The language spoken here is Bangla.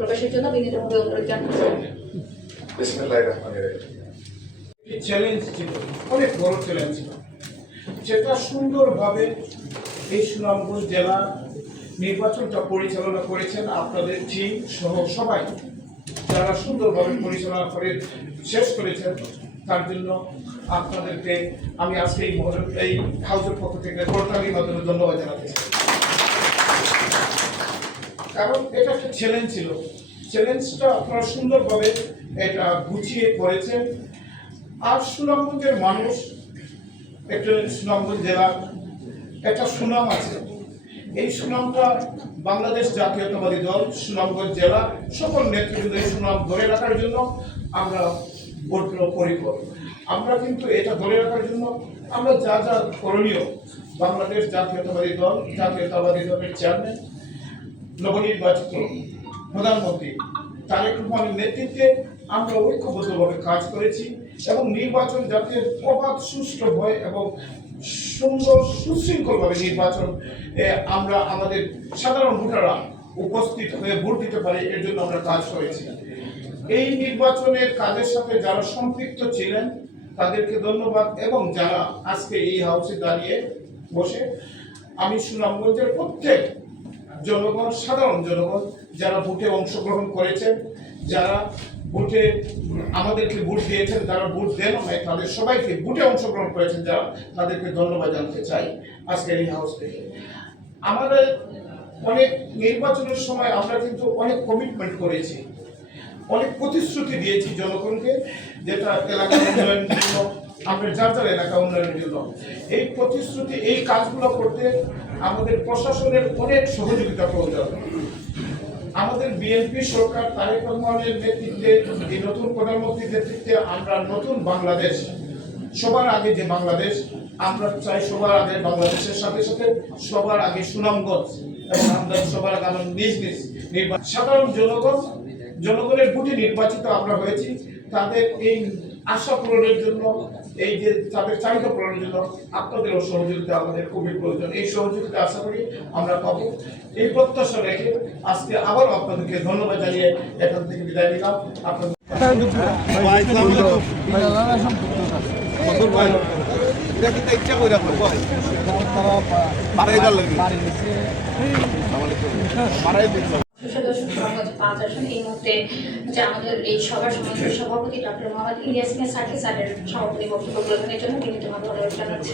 প্রকাশের জন্য বিনীতভাবে অনুরোধ জানাচ্ছি। চ্যালেঞ্জ ছিল, অনেক বড় চ্যালেঞ্জ ছিল, সেটা সুন্দরভাবে এই সুনামগঞ্জ জেলা নির্বাচনটা পরিচালনা করেছেন আপনাদের টিম সহ সবাই, যারা সুন্দরভাবে পরিচালনা করে শেষ করেছেন। তার জন্য আপনাদেরকে আমি আজকে এই হাউসের পক্ষ থেকে কোর্টালির মাধ্যমে ধন্যবাদ জানাতে চাই। কারণ এটা একটা চ্যালেঞ্জ ছিল, চ্যালেঞ্জটা আপনারা সুন্দরভাবে এটা গুছিয়ে করেছেন। আর সুনামগঞ্জের মানুষ, একটা সুনামগঞ্জ জেলার একটা সুনাম আছে, এই সুনামটা বাংলাদেশ জাতীয়তাবাদী দল সুনামগঞ্জ জেলা সকল নেতৃবৃন্দ এই সুনাম ধরে রাখার জন্য আমরা পরিকর। আমরা কিন্তু এটা ধরে রাখার জন্য আমরা যা যা করণীয়, বাংলাদেশ জাতীয়তাবাদী দলের চেয়ারম্যান, নবনির্বাচিত প্রধানমন্ত্রী তারেক রহমানের নেতৃত্বে আমরা ঐক্যবদ্ধভাবে কাজ করেছি এবং নির্বাচন যাতে অবাধ, সুষ্ঠু হয় এবং সুন্দর সুশৃঙ্খলভাবে নির্বাচন আমরা আমাদের সাধারণ ভোটাররা উপস্থিত হয়ে ভোট দিতে পারে, এর জন্য আমরা কাজ করেছি। এই নির্বাচনের কাজের সাথে যারা সম্পৃক্ত ছিলেন তাদেরকে ধন্যবাদ, এবং যারা আজকে এই হাউসে দাঁড়িয়ে বসে, আমি সুনামগঞ্জের প্রত্যেক জনগণ, সাধারণ জনগণ যারা ভোটে অংশগ্রহণ করেছেন, যারা ভোটে আমাদেরকে ভোট দিয়েছেন, যারা ভোট দেন নাই তাদের সবাইকে, ভোটে অংশগ্রহণ করেছেন যারা, তাদেরকে ধন্যবাদ জানাতে চাই। আজকের এই হাউস থেকে আমাদের অনেক নির্বাচনের সময় আমরা কিন্তু অনেক কমিটমেন্ট করেছি, অনেক প্রতিশ্রুতি দিয়েছি জনগণকে, যেটা এলাকা উন্নয়নের জন্য, আমরা যার যার এলাকা উন্নয়নের জন্য এই প্রতিশ্রুতি, এই কাজগুলো করতে আমাদের প্রশাসনের অনেক সহযোগিতা প্রয়োজন। আমাদের বিএনপি সরকার তারেক রহমানের নেতৃত্বে, এই নতুন প্রধানমন্ত্রীর নেতৃত্বে আমরা নতুন বাংলাদেশ, সবার আগে যে বাংলাদেশ আমরা চাই, সবার আগে বাংলাদেশের সাথে সাথে সবার আগে সুনামগঞ্জ, এবং আমরা সবার আগে আমার নিজ নিজ সাধারণ জনগণের ভোটে নির্বাচিত আমরা হয়েছি। তাদের এই আশা পূরণের জন্য, এই যে তাদের চাহিদা পূরণের জন্য আপনাদেরও সহযোগিতা আমাদের খুবই প্রয়োজন। এই সহযোগিতা আশা করি আমরা পাবো, এই প্রত্যাশা রেখে আজকে আবারও আপনাদেরকে ধন্যবাদ জানিয়ে এখান থেকে বিদায় নিলাম। আপনাদের সদস্য সুনামগঞ্জ 5 আসন এই মুহূর্তে যে আমাদের এই সভার সমাজের সভাপতি ডক্টর মোহাম্মদ ইলিয়াস মিয়া সাকি স্যারের সভাপতি বক্তব্য প্রদানের জন্য বিনীতভাবে অনুরোধ জানাচ্ছি।